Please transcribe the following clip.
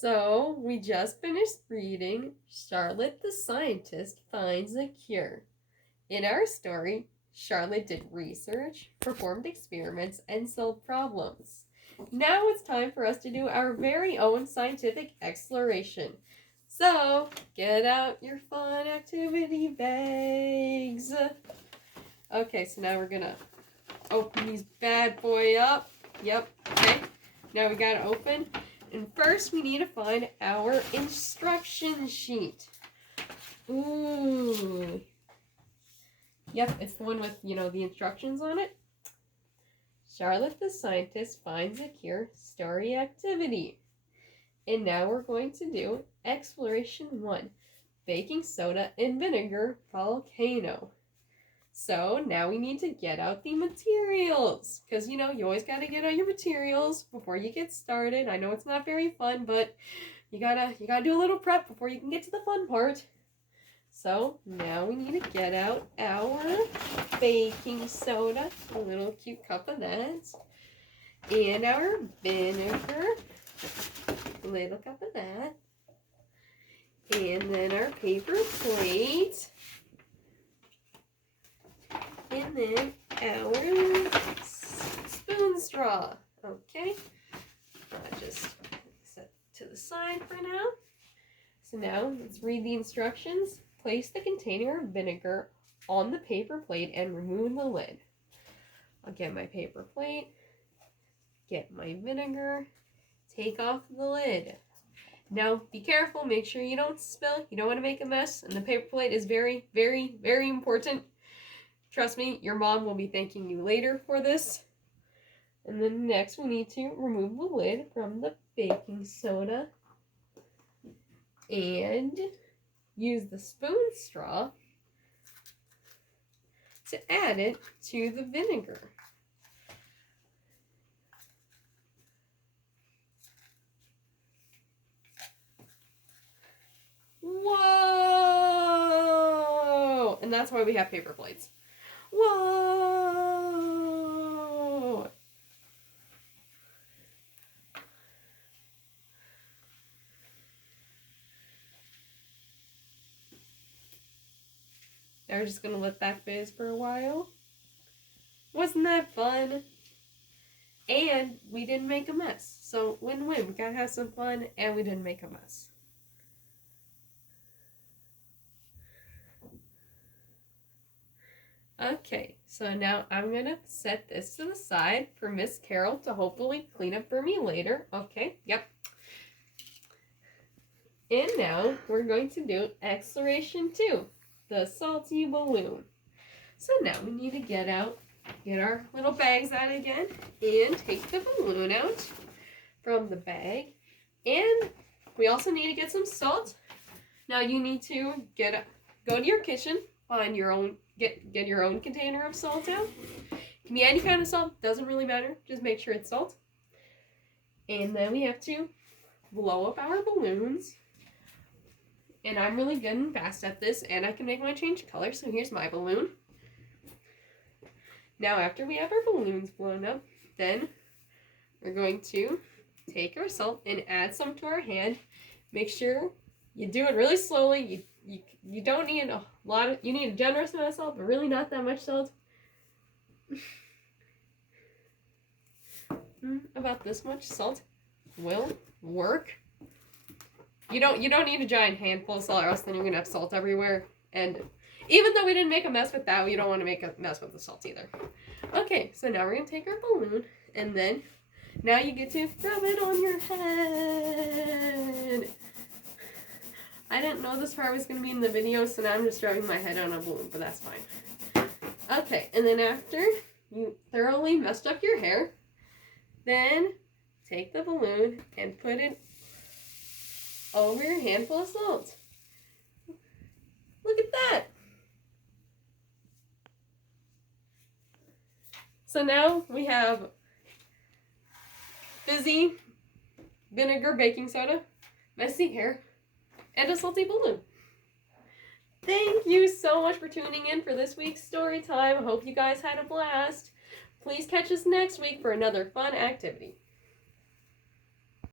So, we just finished reading Charlotte the Scientist Finds a Cure. In our story, Charlotte did research, performed experiments, and solved problems. Now it's time for us to do our very own scientific exploration. So, get out your fun activity bags. Okay, so now we're gonna open these bad boy up. Yep, okay. Now we gotta open. And first, we need to find our instruction sheet. Ooh. Yep, it's the one with, the instructions on it. Charlotte the Scientist Finds a Cure story activity. And now we're going to do Exploration 1, Baking Soda and Vinegar Volcano. So now we need to get out the materials, because you always got to get out your materials before you get started. I know it's not very fun, but you gotta do a little prep before you can get to the fun part. So now we need to get out our baking soda, a little cute cup of that, and our vinegar, a little cup of that, and then our paper plate. And then our spoon straw. Okay. I'll just set to the side for now. So now let's read the instructions. Place the container of vinegar on the paper plate and remove the lid. I'll get my paper plate, get my vinegar, take off the lid. Now be careful, make sure you don't spill. You don't want to make a mess, and the paper plate is very, very, very important. Trust me, your mom will be thanking you later for this. And then next we need to remove the lid from the baking soda and use the spoon straw to add it to the vinegar. Whoa! And that's why we have paper plates. Whoa! Now we're just gonna let that fizz for a while. Wasn't that fun? And we didn't make a mess. So win-win. We gotta have some fun and we didn't make a mess. Okay, so now I'm gonna set this to the side for Miss Carol to hopefully clean up for me later. Okay, yep. And now we're going to do Exploration 2, the salty balloon. So now we need to get our little bags out again and take the balloon out from the bag. And we also need to get some salt. Now you need to go to your kitchen, find your own, get your own container of salt out. It can be any kind of salt, doesn't really matter. Just make sure it's salt. And then we have to blow up our balloons. And I'm really good and fast at this, and I can make mine change color. So here's my balloon. Now after we have our balloons blown up, then we're going to take our salt and add some to our hand. Make sure you do it really slowly. You don't need a lot of, you need a generous amount of salt, but really not that much salt. About this much salt will work. You don't need a giant handful of salt, or else then you're gonna have salt everywhere. And even though we didn't make a mess with that, you don't want to make a mess with the salt either. Okay, so now we're gonna take our balloon, and then now you get to rub it on your head. I didn't know this part was gonna be in the video, so now I'm just rubbing my head on a balloon, but that's fine. Okay, and then after you thoroughly messed up your hair, then take the balloon and put it over your handful of salt. Look at that. So now we have fizzy vinegar baking soda, messy hair, and a salty balloon. Thank you so much for tuning in for this week's story time. I hope you guys had a blast. Please catch us next week for another fun activity.